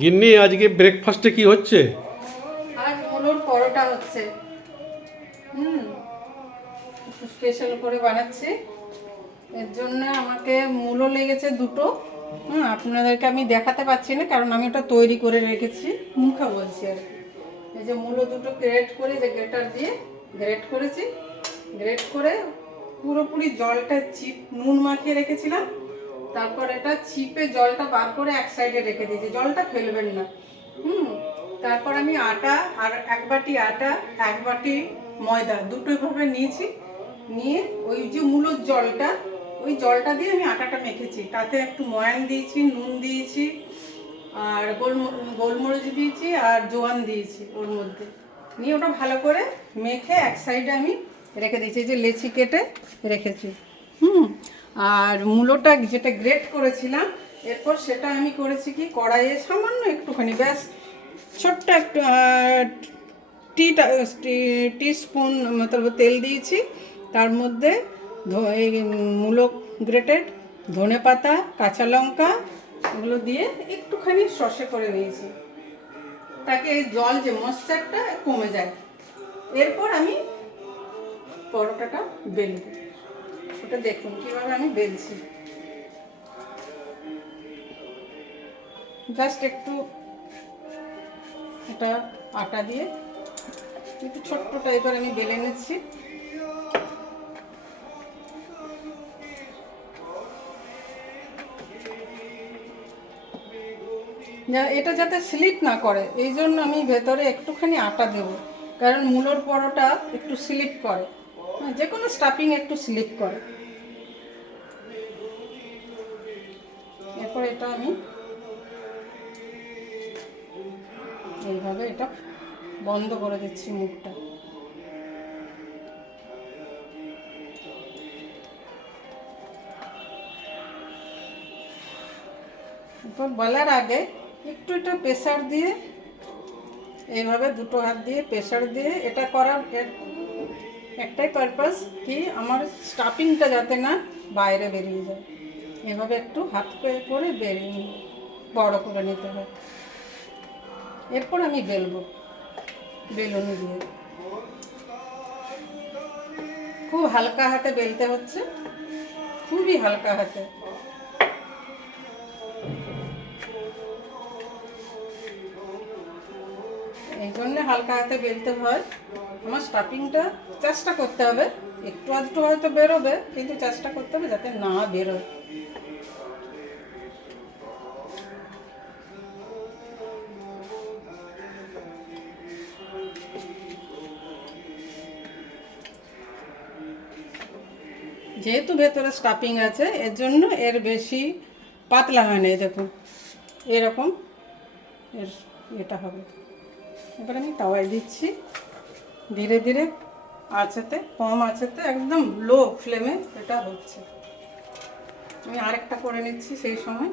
গিন্নি আজকে ব্রেকফাস্টে কি হচ্ছে? আজ মুলোর পরোটা হচ্ছে। হুম, একটু স্পেশাল করে বানাচ্ছি। এর জন্য আমাকে মূলো লেগেছে দুটো। আপনাদেরকে আমি দেখাতে পাচ্ছি না কারণ আমি ওটা তৈরি করে রেখেছি, মুখা বলছি আর কি। এই যে মূলো দুটো গ্রেট করে, যে গ্রেটার দিয়ে গ্রেট করেছি। গ্রেট করে পুরোপুরি জলটা নুন মাখিয়ে রেখেছিলাম। তারপর এটা চিপে জলটা বার করে এক সাইডে রেখে দিয়েছি, জলটা ফেলবেন না। তারপর আমি আটা, আর এক বাটি আটা, এক বাটি ময়দা, দুটোই ভাবে নিয়েছি। নিয়ে ওই যে মূলোর জলটা, ওই জলটা দিয়ে আমি আটাটা মেখেছি। তাতে একটু ময়ান দিয়েছি, নুন দিয়েছি, আর গোলমরিচ দিয়েছি, আর জোয়ান দিয়েছি ওর মধ্যে। নিয়ে ওটা ভালো করে মেখে এক সাইডে আমি রেখে দিয়েছি, যে লেচি কেটে রেখেছি। আর মূলোটা যেটা গ্রেট করেছিলাম, এরপর সেটা আমি করেছি কি, কড়াইয়ে সামান্য একটুখানি, ব্যাস ছোট্ট একটু টি স্পুন মতলব তেল দিয়েছি। তার মধ্যে এই মূলো গ্রেটেড, ধনে পাতা, কাঁচা লঙ্কা, এগুলো দিয়ে একটুখানি সর্ষে করে নিয়েছি, তাকে এই জল যে ময়েশ্চারটা কমে যায়। এরপর আমি পরোটাটা বেলবো। ওটা দেখুন কীভাবে আমি বেলছি। জাস্ট একটু এটা আটা দিয়ে একটু ছোট্ট টাইপের আমি বেলে নিচ্ছি। এটা যাতে স্লিপ না করে এই জন্য আমি ভেতরে একটুখানি আটা দেব, কারণ মূলোর পরোটা একটু স্লিপ করে, যে কোনো স্টাফিং একটু স্লিপ করে। এরপর এটা আমি এইভাবে এটা বন্ধ করে দিচ্ছি মুখটা। এরপর বলার আগে একটু এটা প্রেসার দিয়ে, এইভাবে দুটো হাত দিয়ে প্রেসার দিয়ে, এটা করার একটাই পারপাস কি, আমার স্টাফিংটা যাতে না বাইরে বেরিয়ে যায়। এভাবে একটু হাত করে বেরিয়ে বড় করে নিতে হবে। এরপর আমি বেলবো বেলুন দিয়ে, খুব হালকা হাতে বেলতে হচ্ছে, খুবই হালকা হাতে। এই জন্য হালকা হাতে বেলতে হয়। আমার স্টাফিংটা চেষ্টা করতে হবে, একটু আধটু হয়তো বেরোবে, কিন্তু চেষ্টা করতে হবে যাতে না বেরোয়। যেহেতু ভেতরে স্টাফিং আছে এর জন্য এর বেশি পাতলা হয় না। দেখুন এরকম এর এটা হবে। এবার আমি তাওয়ায় দিচ্ছি, ধীরে ধীরে আঁচেতে, কম আঁচেতে, একদম লো ফ্লেমে এটা হচ্ছে। আমি আরেকটা করে নিচ্ছি সেই সময়।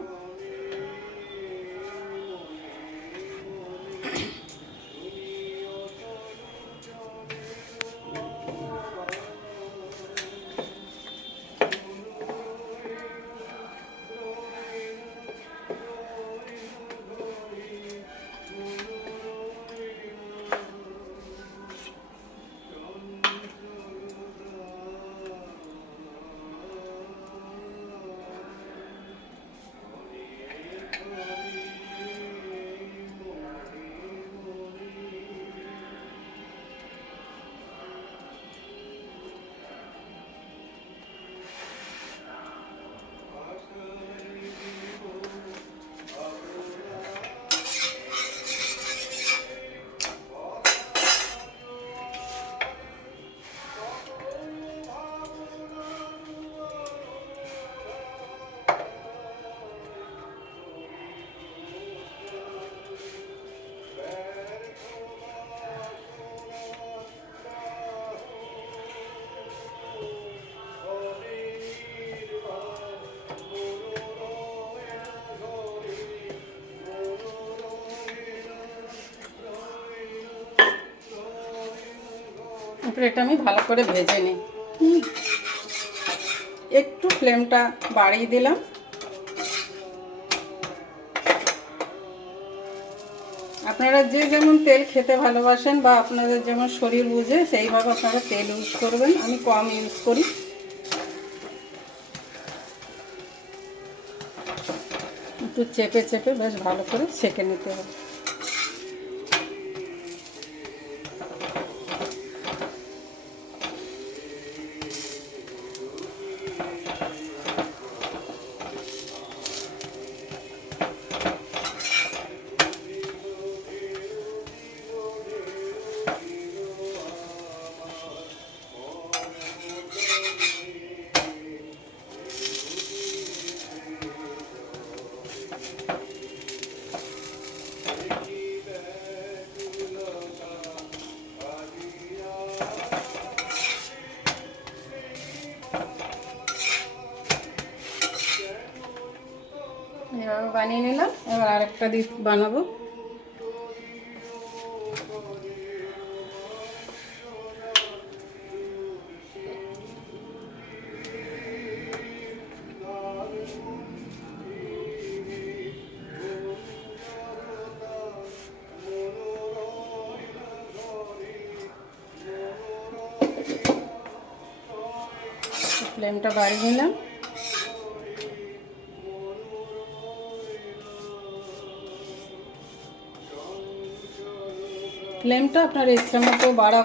এরপর এটা আমি ভালো করে ভেজে নিই। একটু ফ্লেমটা বাড়িয়ে দিলাম। আপনারা যে যেমন তেল খেতে ভালোবাসেন বা আপনাদের যেমন শরীর বুঝে সেইভাবে আপনারা তেল ইউজ করবেন। আমি কম ইউজ করি। একটু চেপে চেপে বেশ ভালো করে সেঁকে নিতে হবে। এভাবে বানিয়ে নিলাম। এবার আরেকটা দিক বানাবো। ফ্লেমটা বাড়িয়ে নিলাম। ফ্লেমটা আপনার ইচ্ছা মতো বাড়া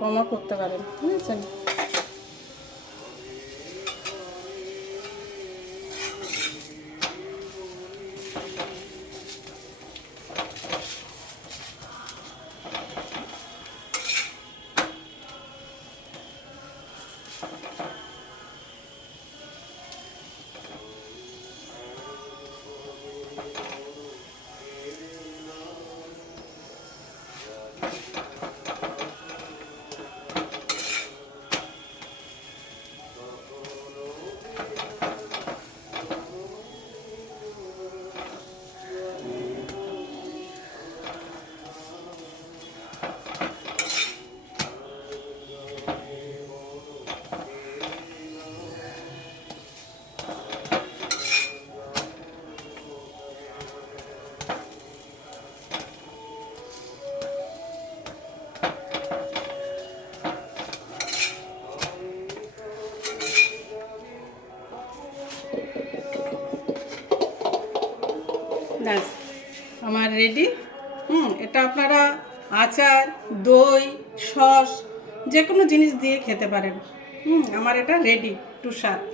কমা করতে পারেন, বুঝেছেন? ব্যাস আমার রেডি। এটা আপনারা আচার, দই, সস যে কোনো জিনিস দিয়ে খেতে পারেন। আমার এটা রেডি টু সার্ভ।